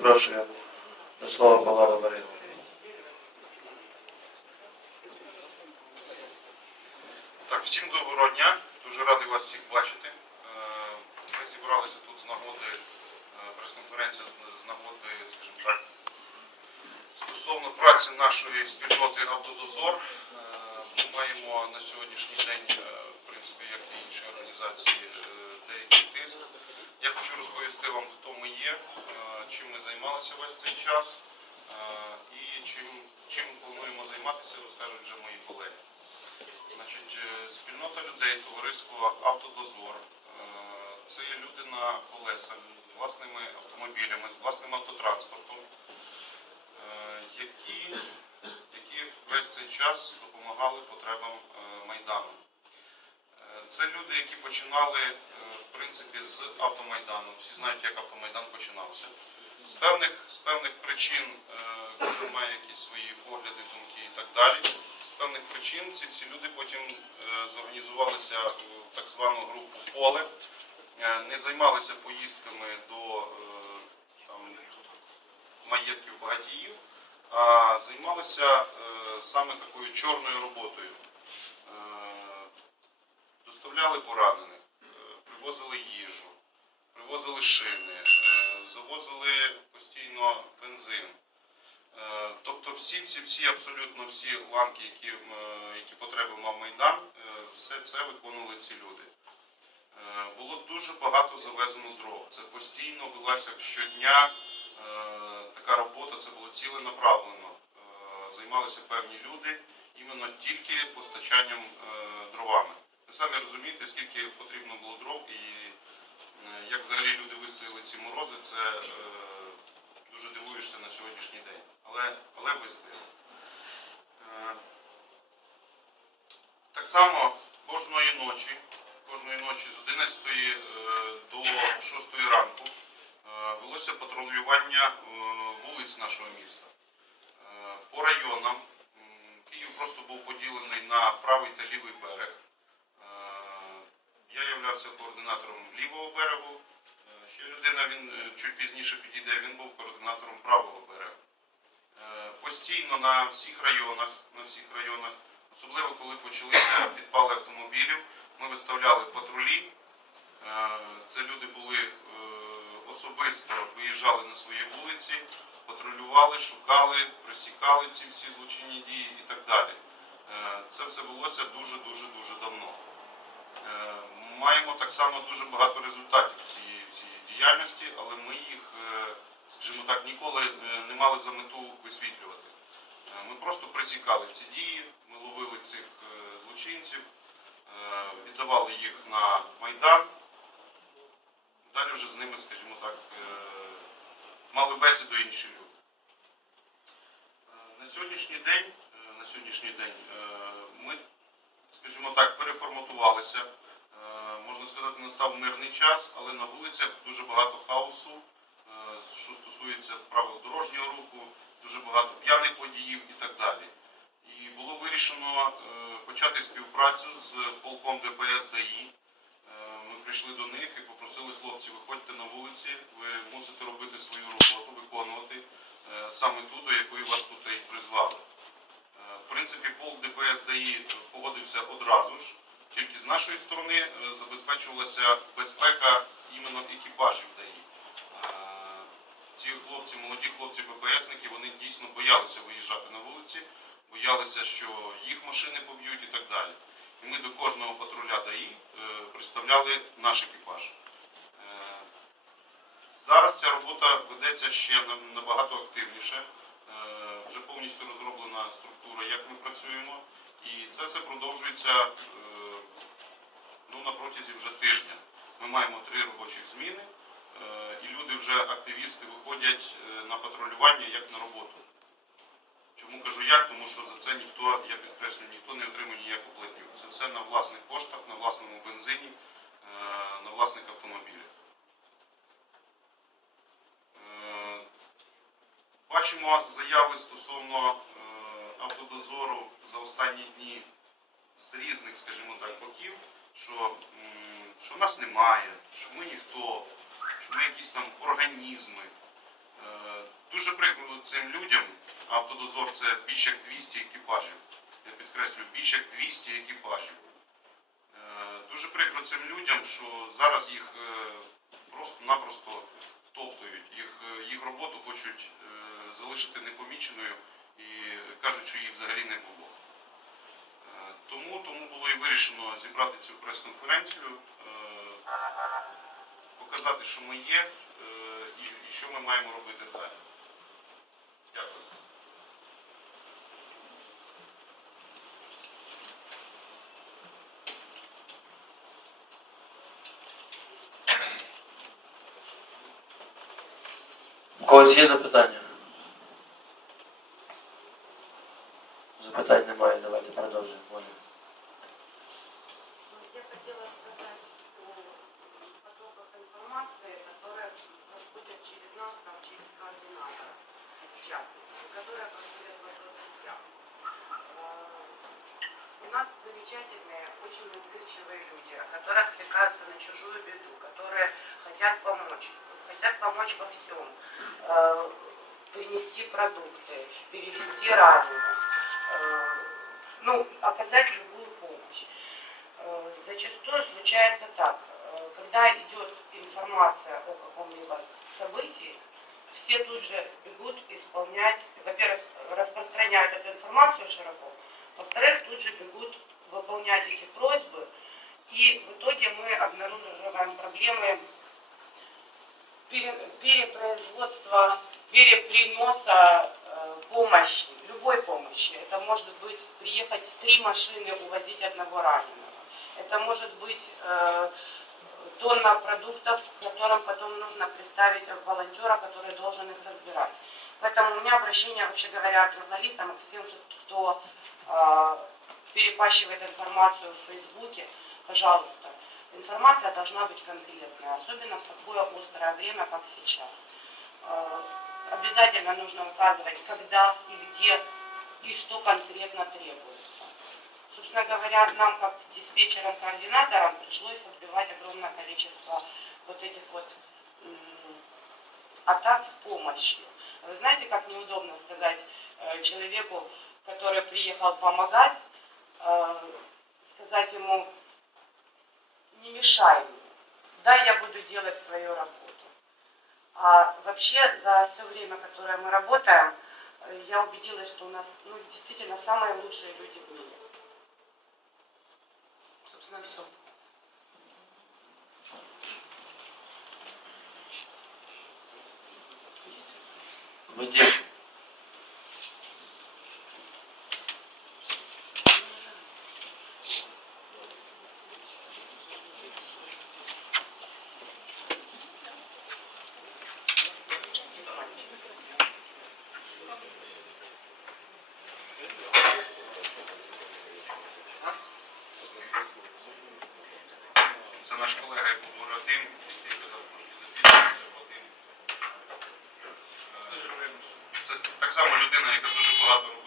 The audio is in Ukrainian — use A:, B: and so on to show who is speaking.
A: Прошу до слова Павла Борисовича.
B: Так, всім доброго дня. Дуже радий вас всіх бачити. Е, ми зібралися тут з нагоди, е, прес-конференція з нагоди, скажімо так, стосовно праці нашої спільноти Автодозор. Е, ми маємо на сьогоднішній день, в принципі, як і інші організації, деякі я хочу розповісти вам, хто ми є, е, чим ми займалися весь цей час е, і чим чим плануємо займатися, розкажуть вже мої колеги. Значить, е, Спільнота людей, товариство Автодозор це є люди на колесах з власними автомобілями, з власним автотранспортом, які, які весь цей час допомагали потребам Майдану. Це люди, які починали е, в принципі, з автомайдану. Всі знають, як автомайдан починався. З певних, з певних причин е, кожен має якісь свої погляди, думки і так далі. З певних причин ці всі люди потім е, зорганізувалися в так звану групу поле, не займалися поїздками до там, маєтків багатіїв, а займалися саме такою чорною роботою. Закупляли поранених, е, привозили їжу, привозили шини, е, завозили постійно бензин. Е, тобто всі всі, всі абсолютно всі ланки, які які потреби мав Майдан, все це виконували ці люди. Було дуже багато завезено дров. Це постійно велася щодня така робота, це було ціленаправлено. Займалися певні люди іменно тільки постачанням дровами. Ви самі розумієте, скільки потрібно було дров і е, як взагалі люди вистояли ці морози, це е, дуже дивуєшся на сьогоднішній день. Але, але вистояли. Е, так само кожної ночі, кожної ночі з 11 е, до 6 ранку е, велося патрулювання вулиць нашого міста. По районам Київ просто був поділений на правий та лівий берег являвся координатором лівого берегу. Е, ще людина він е, чуть пізніше підійде, він був координатором правого берегу. Е, постійно на всіх районах, на всіх районах, особливо коли почалися підпали автомобілів, ми виставляли патрулі. Це люди були особисто виїжджали на свої вулиці, патрулювали, шукали, присікали ці всі злочинні дії і так далі. Це все булося дуже-дуже дуже давно маємо так само дуже багато результатів цієї цієї діяльності, але ми їх, е, скажімо так, ніколи е, не мали за мету висвітлювати. Е, ми просто присікали ці дії, ми ловили цих злочинців, віддавали їх на Майдан. Далі вже з ними, скажімо так, мали бесіду інші люди. На сьогоднішній день, на сьогоднішній день ми, скажімо так, переформатувалися можна сказати, настав мирний час, але на вулицях дуже багато хаосу, е, що стосується правил дорожнього руху, дуже багато п'яних водіїв і так далі. І було вирішено е, почати співпрацю з полком ДПС ДАІ. Е, ми прийшли до них і попросили хлопці, виходьте на вулиці, ви мусите робити свою роботу, виконувати саме ту, до якої вас тут і призвали. В принципі, полк ДПС ДАІ погодився одразу ж оскільки з нашої сторони е, забезпечувалася безпека іменно екіпажів ДАІ. Е, ці хлопці, молоді хлопці, ппсники вони дійсно боялися виїжджати на вулиці, боялися, що їх машини поб'ють і так далі. І ми до кожного патруля ДАІ е, представляли наш екіпаж. Зараз ця робота ведеться ще набагато активніше. Вже повністю розроблена структура, як ми працюємо, і це все продовжується ну, на протязі вже тижня. Ми маємо три робочі зміни, е, і люди вже, активісти, виходять е, на патрулювання як на роботу. Чому кажу як? Тому що за це ніхто, я підкреслюю, ніхто не отримує ніяку платню. Це все на власних коштах, на власному бензині, е, на власних автомобілях. Бачимо заяви стосовно автодозору за останні дні з різних, скажімо так, боків що що нас немає, що ми ніхто, що ми якісь там організми. Е, дуже прикро цим людям автодозор це більше як 200 екіпажів. Я підкреслю, більше як 200 екіпажів. Е, дуже прикро цим людям, що зараз їх е, просто-напросто втоптують, їх їх роботу хочуть залишити непоміченою і кажуть, що їх взагалі не було. Тому вирішено зібрати цю прес-конференцію, е, показати, що ми є е, і що ми маємо робити далі. Дякую.
A: У когось є запитання? Запитань немає.
C: частности, которая проходит по э, соцсетях. У нас замечательные, очень отзывчивые люди, которые откликаются на чужую беду, которые хотят помочь, хотят помочь во всем, э, принести продукты, перевести раненых, э, ну, оказать любую помощь. Зачастую случается так, когда идет информация о каком-либо событии, все тут же бегут исполнять, во-первых, распространяют эту информацию широко, во-вторых, тут же бегут выполнять эти просьбы, и в итоге мы обнаруживаем проблемы перепроизводства, переприноса э, помощи, любой помощи. Это может быть приехать три машины, увозить одного раненого. Это может быть э, тонна продуктов, которым потом нужно представить волонтера, который должен их разбирать. Поэтому у меня обращение, вообще говоря, к журналистам, к всем, кто э, перепащивает информацию в Фейсбуке, пожалуйста, информация должна быть конкретная, особенно в такое острое время, как сейчас. Э, обязательно нужно указывать, когда и где, и что конкретно требуется. Собственно говоря, нам, как диспетчерам-координаторам, пришлось открывать огромное количество вот этих вот атак с помощью. Вы знаете, как неудобно сказать э, человеку, который приехал помогать, э, сказать ему, не мешай мне, да, я буду делать свою работу. А вообще за все время, которое мы работаем, э, я убедилась, что у нас ну, действительно самые лучшие люди в мире. Собственно, все. воді. Ну,
B: Це наш колега Бородин. само людина, яка дуже багато